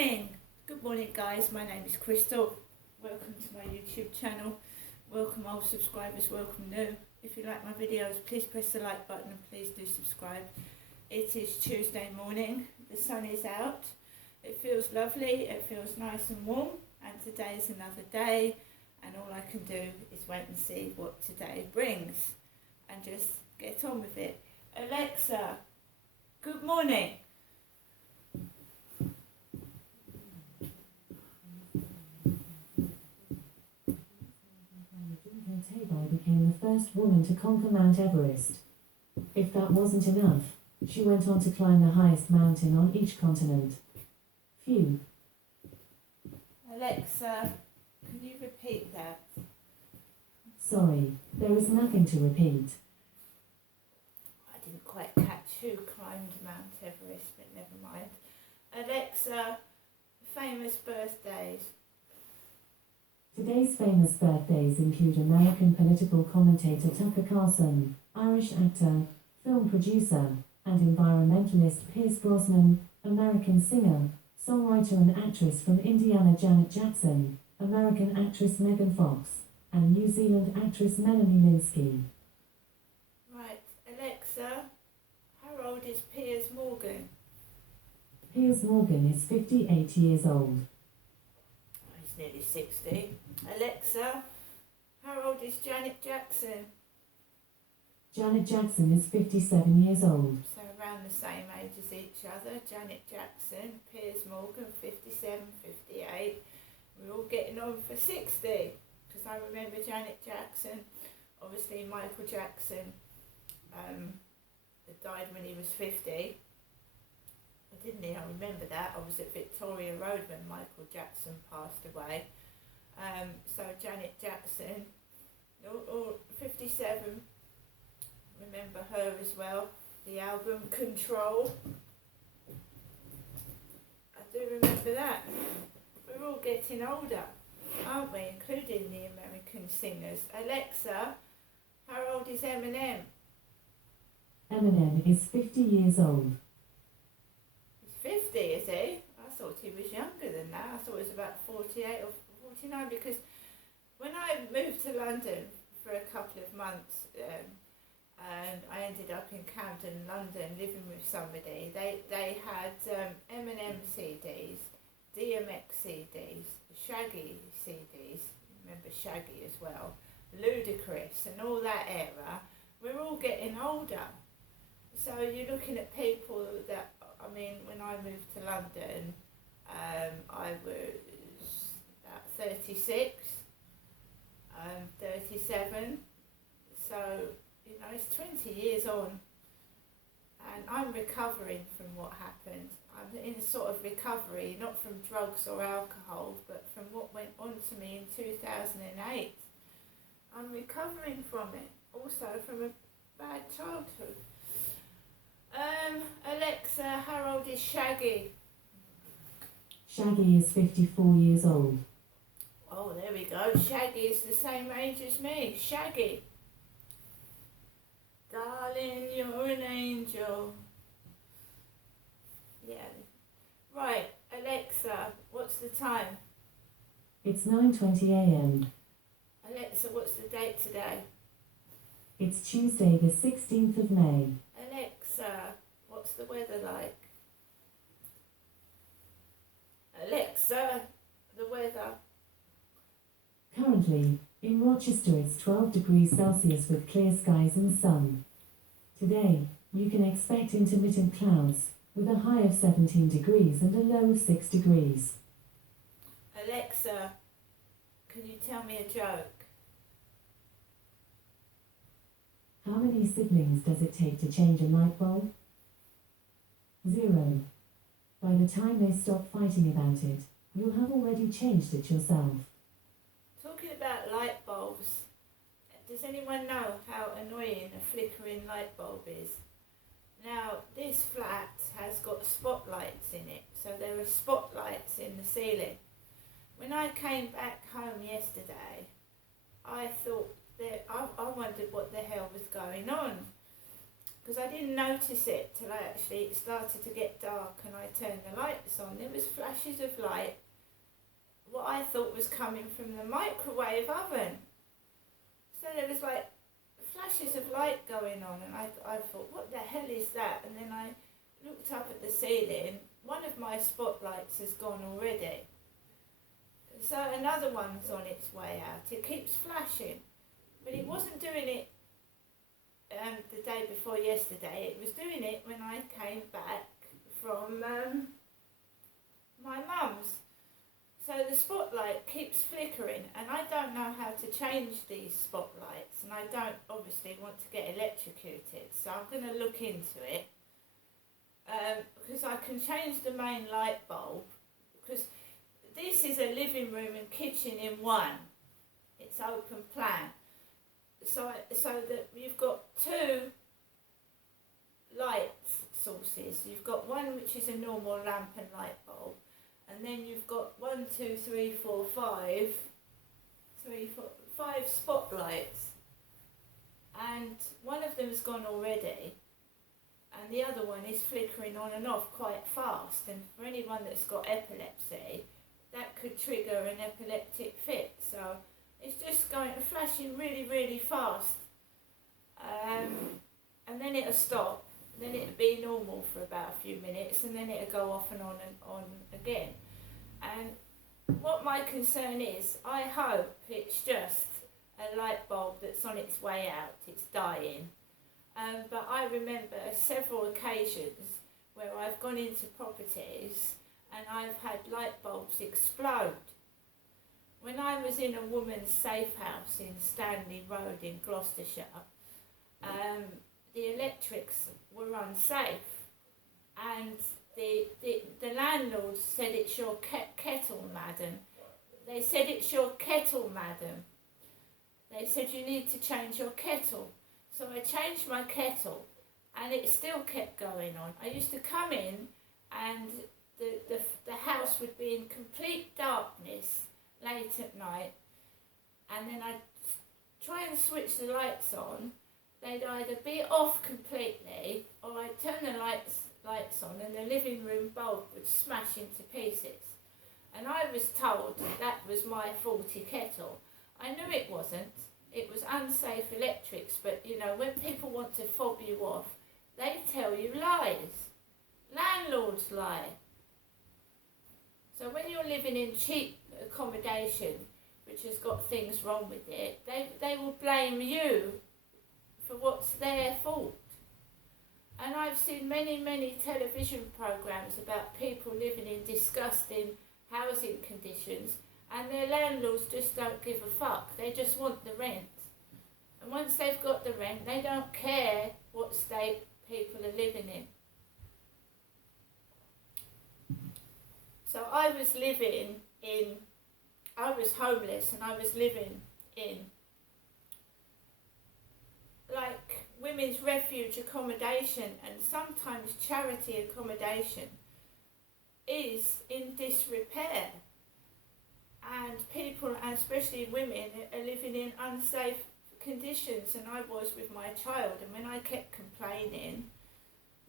morning. Good morning, guys. My name is Crystal. Welcome to my YouTube channel. Welcome old subscribers, welcome new. If you like my videos, please press the like button and please do subscribe. It is Tuesday morning. The sun is out. It feels lovely. It feels nice and warm. And today is another day. And all I can do is wait and see what today brings. And just get on with it. Alexa, good morning. Tabor became the first woman to conquer Mount Everest. If that wasn't enough, she went on to climb the highest mountain on each continent. Phew. Alexa, can you repeat that? Sorry, there is nothing to repeat. I didn't quite catch who climbed Mount Everest, but never mind. Alexa, famous birthdays. Today's famous birthdays include American political commentator Tucker Carlson, Irish actor, film producer, and environmentalist Pierce Brosnan, American singer, songwriter and actress from Indiana Janet Jackson, American actress Megan Fox, and New Zealand actress Melanie Lynskey. Right, Alexa, how old is Piers Morgan? Piers Morgan is 58 years old. Oh, he's nearly 60. Alexa, how old is Janet Jackson? Janet Jackson is 57 years old. So around the same age as each other. Janet Jackson, Piers Morgan, 57, 58. We're all getting on for 60. Because I remember Janet Jackson, obviously Michael Jackson died when he was 50. Didn't he? I remember that. I was at Victoria Road when Michael Jackson passed away. So Janet Jackson, 57, remember her as well. The album Control. I do remember that. We're all getting older, aren't we? Including the American singers. Alexa, how old is Eminem? Eminem is 50 years old. 50, is he? I thought he was younger than that. I thought he was about 48 or 49 because when I moved to London for a couple of months and I ended up in Camden, London, living with somebody, they had Eminem CDs, DMX CDs, Shaggy CDs, remember Shaggy as well, Ludacris and all that era. We're all getting older. So you're looking at people that, I mean, when I moved to London, I was about 36, 37, so, you know, it's 20 years on, and I'm recovering from what happened. I'm in a sort of recovery, not from drugs or alcohol, but from what went on to me in 2008. I'm recovering from it, also from a bad childhood. Alexa, how old is Shaggy? Shaggy is 54 years old. Oh, there we go. Shaggy is the same age as me. Shaggy. Darling, you're an angel. Yeah. Right, Alexa, what's the time? It's 9:20 a.m. Alexa, what's the date today? It's Tuesday the 16th of May. Alexa, what's the weather like? Alexa, the weather. Currently, in Rochester it's 12 degrees Celsius with clear skies and sun. Today, you can expect intermittent clouds, with a high of 17 degrees and a low of 6 degrees. Alexa, can you tell me a joke? How many siblings does it take to change a light bulb? 0. By the time they stop fighting about it, you'll have already changed it yourself. Talking about light bulbs, does anyone know how annoying a flickering light bulb is? Now, this flat has got spotlights in it, so there are spotlights in the ceiling. When I came back home yesterday, I thought I wondered what the hell was going on. because I didn't notice it till it started to get dark and I turned the lights on. There was flashes of light, what I thought was coming from the microwave oven. So there was like flashes of light going on, and I thought, what the hell is that? And then I looked up at the ceiling. One of my spotlights has gone already. So another one's on its way out. It keeps flashing. But it wasn't doing it the day before yesterday. It was doing it when I came back from my mum's. So the spotlight keeps flickering, and I don't know how to change these spotlights, and I don't obviously want to get electrocuted, so I'm going to look into it, because I can change the main light bulb, because this is a living room and kitchen in one. It's open plan. So that you've got two light sources. You've got one which is a normal lamp and light bulb, and then you've got 5 spotlights, and one of them's gone already, and the other one is flickering on and off quite fast, and for anyone that's got epilepsy, that could trigger an epileptic fit. So it's just going to flashing really, really fast, and then it'll stop. Then it'll be normal for about a few minutes, and then it'll go off and on again. And what my concern is, I hope it's just a light bulb that's on its way out. It's dying. But I remember several occasions where I've gone into properties and I've had light bulbs explode. When I was in a woman's safe house in Stanley Road in Gloucestershire, the electrics were unsafe, and the landlord said, "It's your kettle, madam." They said, "It's your kettle, madam." They said, "You need to change your kettle." So I changed my kettle, and it still kept going on. I used to come in, and the house would be in complete darkness late at night, and then I'd try and switch the lights on. They'd either be off completely, or I'd turn the lights on and the living room bulb would smash into pieces. And I was told that was my faulty kettle. I knew it wasn't. It was unsafe electrics, but you know, when people want to fob you off, they tell you lies. Landlords lie. So when you're living in cheap accommodation, which has got things wrong with it, they will blame you for what's their fault. And I've seen many, many television programs about people living in disgusting housing conditions, and their landlords just don't give a fuck. They just want the rent. And once they've got the rent, they don't care what state people are living in. So I was homeless, and I was living in like women's refuge accommodation, and sometimes charity accommodation is in disrepair, and people, and especially women, are living in unsafe conditions. And I was with my child, and when I kept complaining,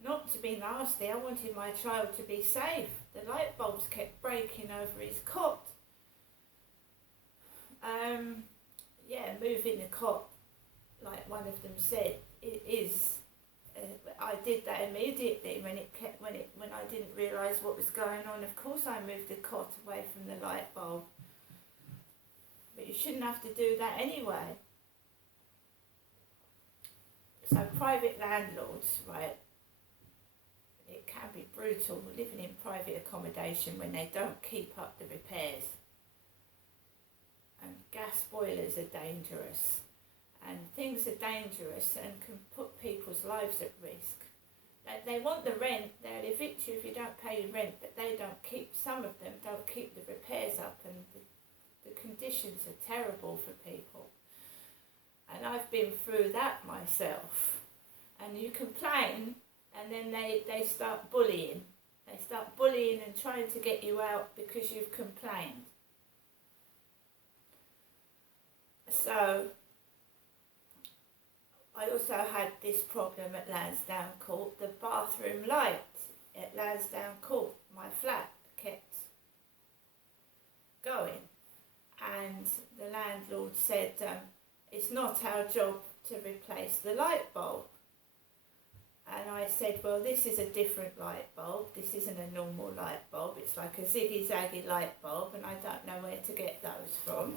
not to be nasty, I wanted my child to be safe. The light bulbs kept breaking over his cot. Moving the cot, like one of them said, it is. I did that immediately when I didn't realise what was going on. Of course, I moved the cot away from the light bulb, but you shouldn't have to do that anyway. So private landlords, right? It can be brutal living in private accommodation when they don't keep up the repairs. And gas boilers are dangerous, and things are dangerous and can put people's lives at risk. They want the rent, they'll evict you if you don't pay your rent, but they don't keep, some of them don't keep the repairs up, and the conditions are terrible for people. And I've been through that myself. And you complain, and then they start bullying. They start bullying and trying to get you out because you've complained. So I also had this problem at Lansdowne Court. The bathroom light at Lansdowne Court, my flat, kept going, and the landlord said, it's not our job to replace the light bulb. And I said, well, this is a different light bulb. This isn't a normal light bulb. It's like a ziggy-zaggy light bulb, and I don't know where to get those from.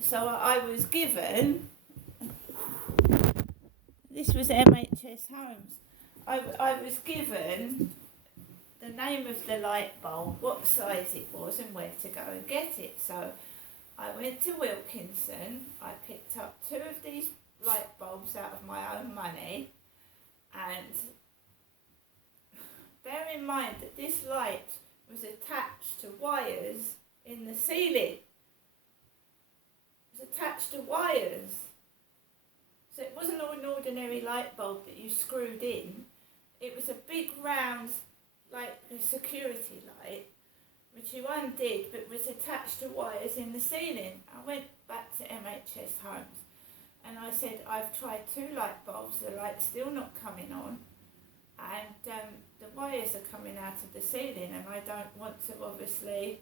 So I was given, this was MHS Homes, I was given the name of the light bulb, what size it was, and where to go and get it. So I went to Wilkinson, I picked up 2 of these light bulbs out of my own money, and bear in mind that this light was attached to wires in the ceiling. It was attached to wires. So it wasn't an ordinary light bulb that you screwed in. It was a big round, like a security light, which you undid but was attached to wires in the ceiling. I went back to MHS Homes and I said, I've tried 2 light bulbs, the light's still not coming on, and the wires are coming out of the ceiling, and I don't want to obviously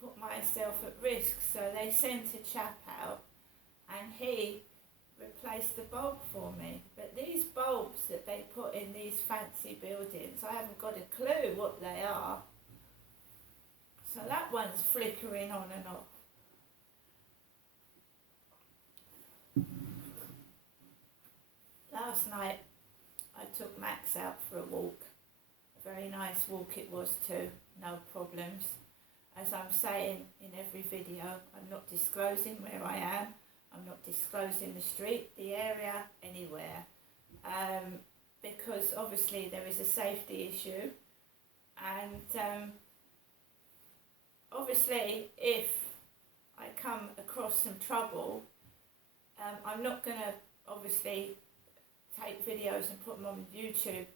put myself at risk. So they sent a chap out and he replaced the bulb for me. But these bulbs that they put in these fancy buildings, I haven't got a clue what they are. So that one's flickering on and off. Last night I took Max out for a walk. A very nice walk it was too, no problems. As I'm saying in every video, I'm not disclosing where I am. I'm not disclosing the street, the area, anywhere. Because obviously there is a safety issue. And obviously if I come across some trouble, I'm not going to obviously take videos and put them on YouTube.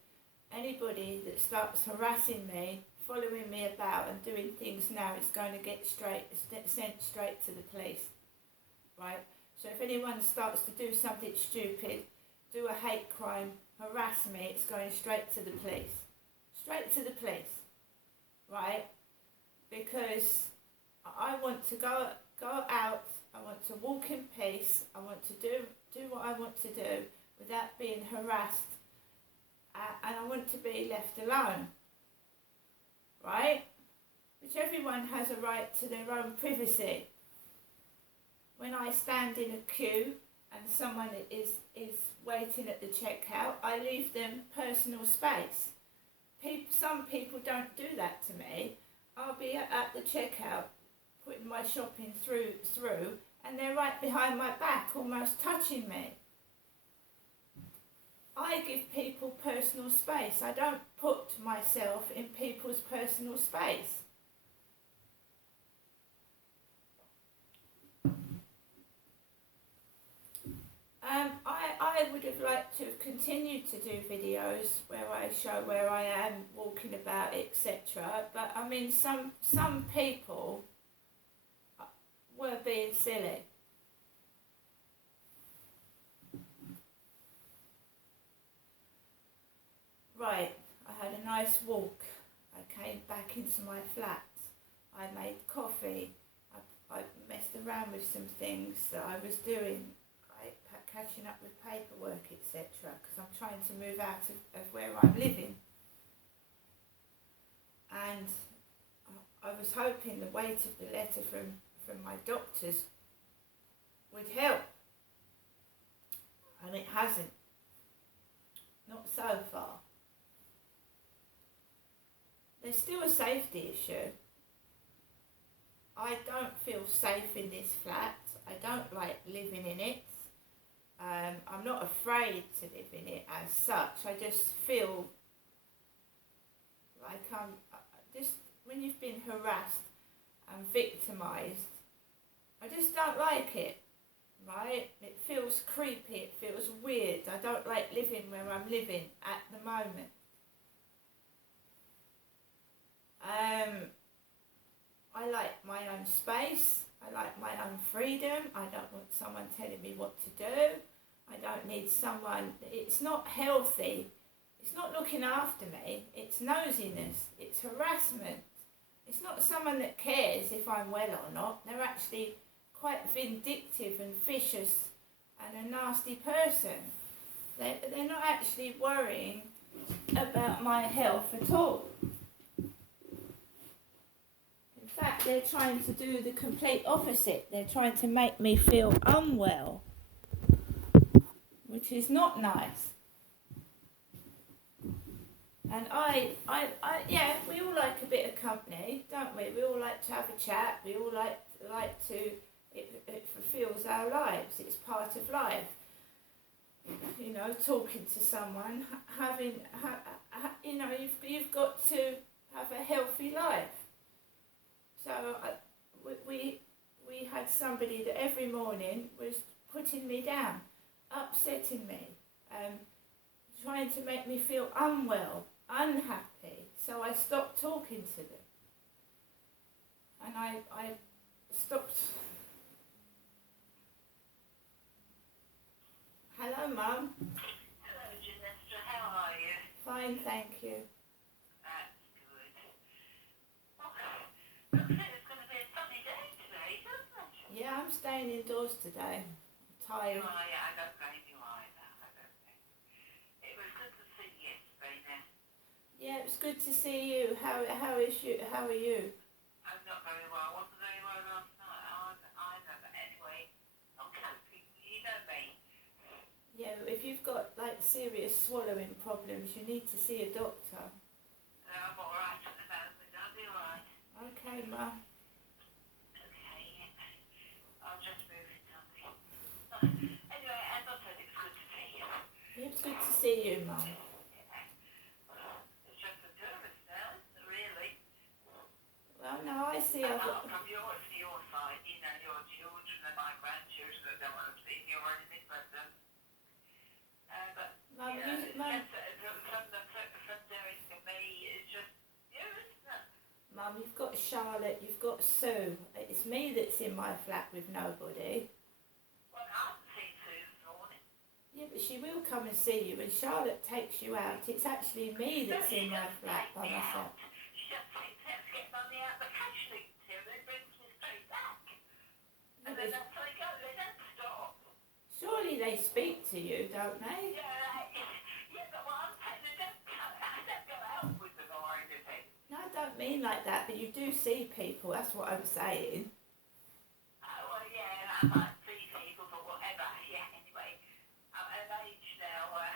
Anybody that starts harassing me, following me about and doing things now is going to get sent straight to the police, right? So if anyone starts to do something stupid, do a hate crime, harass me, it's going straight to the police. Straight to the police, right? Because I want to go out, I want to walk in peace, I want to do what I want to do without being harassed, and I want to be left alone, right? Which everyone has a right to their own privacy. When I stand in a queue and someone is waiting at the checkout, I leave them personal space. Some people don't do that to me. I'll be at the checkout putting my shopping through and they're right behind my back, almost touching me. I give people personal space. I don't put myself in people's personal space. I would have liked to have continued to do videos where I show where I am walking about, etc. But I mean, some people were being silly. Right, I had a nice walk. I came back into my flat. I made coffee. I messed around with some things that I was doing, catching up with paperwork, etc. Because I'm trying to move out of where I'm living. And I was hoping the weight of the letter from my doctors would help. And it hasn't. Not so far. There's still a safety issue. I don't feel safe in this flat. I don't like living in it. I'm not afraid to live in it as such. I just feel like when you've been harassed and victimised, I just don't like it, right? It feels creepy, it feels weird. I don't like living where I'm living at the moment. I like my own space. I like my own freedom. I don't want someone telling me what to do. I don't need someone, it's not healthy. It's not looking after me. It's nosiness. It's harassment. It's not someone that cares if I'm well or not. They're actually quite vindictive and vicious and a nasty person. They're not actually worrying about my health at all. In fact, they're trying to do the complete opposite. They're trying to make me feel unwell, which is not nice. And yeah, we all like a bit of company, don't we? We all like to have a chat. We all like to. It fulfills our lives. It's part of life. You know, talking to someone, you know, you've got to have a healthy life. So we had somebody that every morning was putting me down, upsetting me, trying to make me feel unwell, unhappy. So I stopped talking to them. And I stopped. Hello, Mum. Hello, Janessa. How are you? Fine, thank you. That's good. Looks like it's going to be a sunny day today, doesn't it? Yeah, I'm staying indoors today. I'm tired. Oh, yeah, I don't blame you either. I don't blame you. It was good to see you yesterday now. Yeah, it was good to see you. How are you? I'm not very well. I wasn't very well last night either, but anyway, I'm coping. You know me. Yeah, if you've got like serious swallowing problems, you need to see a doctor. I'm all right at the moment. I'll be all right. Okay, Mum. Okay. I'll just move it down. Anyway, as I said, it's good to see you. It's good to see you, Mum. It's just a service now, isn't it, really? Well, no, I see. Apart from your side, you know, your children and my grandchildren that don't want to see you or anything, but Mum, you know, Mum, from Derek to me, it's just you, isn't it? Mum, you've got Charlotte, you've got Sue. It's me that's in my flat with nobody. Well, I haven't seen Sue this morning. Yeah, but she will come and see you. When Charlotte takes you out, it's actually me that's in my flat by myself. She just takes out to get money out of the cash leak till then brings me straight back. And then that's how they go, they don't stop. Surely they speak to you, don't they? Yeah, but what I'm saying, I don't go out with them or anything. No, I don't mean like that, but you do see people, that's what I'm saying. Oh, well, yeah, I might see people or whatever. Yeah, anyway, I'm at an age now where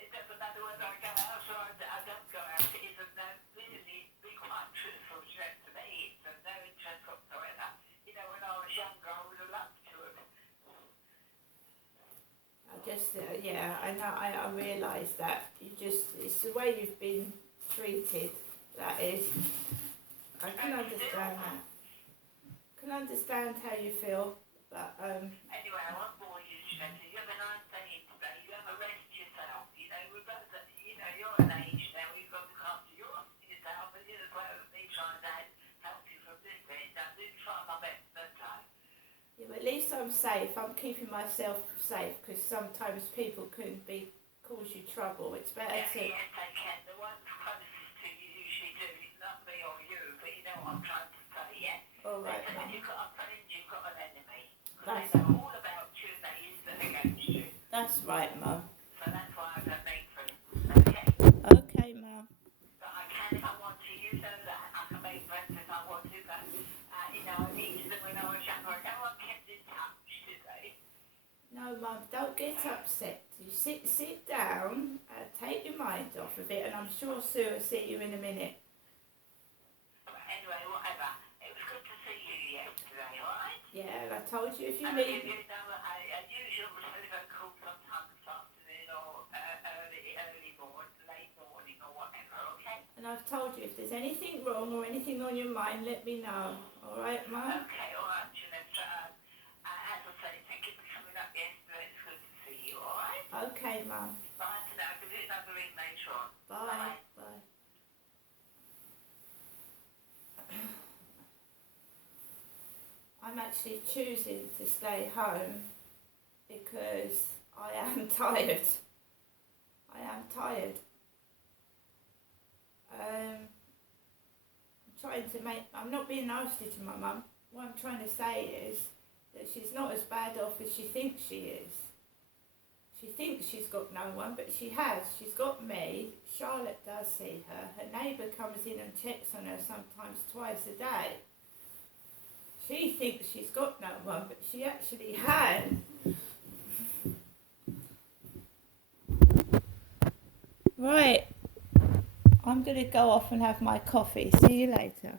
it doesn't matter whether I go out or I don't go out. It isn't really, be quite truthful to me. It's of no interest whatsoever. You know, when I was younger, I would have loved to have. Yeah, I know, I realise that. It's the way you've been treated, that is. I can understand that. Can understand how you feel, but Anyway, I won't bore you, Janessa. You have a nice day today. You have a rest yourself. You know, we're both, you know, you're an age now. You've got to look after yourself, and you as well as me trying to help you from this end. I do try my best, don't I? yeah, but at least I'm safe. I'm keeping myself safe because sometimes people can cause you trouble. It's better Yes, to. they can. The ones closest to you usually do. Not me or you, but you know what I'm trying to say, yeah? All right, Listen, Mum. if you've got a friend, you've got an enemy. That's- They know all about you, and they use them against you. That's right, Mum. So that's why I don't make friends. Okay? Okay, Mum. But I can if I want to. You know that. I can make friends if I want to, but, you know, I needed them when I was younger. No one kept in touch, did they? No, Mum, don't get upset. You sit down, take your mind off of it, and I'm sure Sue will see you in a minute. But anyway, whatever. It was good to see you yesterday, alright? Yeah, I told you if you I'll leave. give you a usual telephone call sometime this afternoon or late morning or whatever, okay? And I've told you if there's anything wrong or anything on your mind, let me know. All right, Mum? Okay, alright, Janessa. As I say, thank you for coming up yesterday. It's good to see you, alright? Okay, Mum. Bye for now. I'll give you another ring later on. Bye. Bye. I'm actually choosing to stay home because I am tired. I am tired. I'm not being nasty to my mum. What I'm trying to say is that she's not as bad off as she thinks she is. She thinks she's got no one, but she has. She's got me. Charlotte does see her. Her neighbour comes in and checks on her sometimes twice a day. She thinks she's got no one, but she actually has. Right. I'm going to go off and have my coffee. See you later.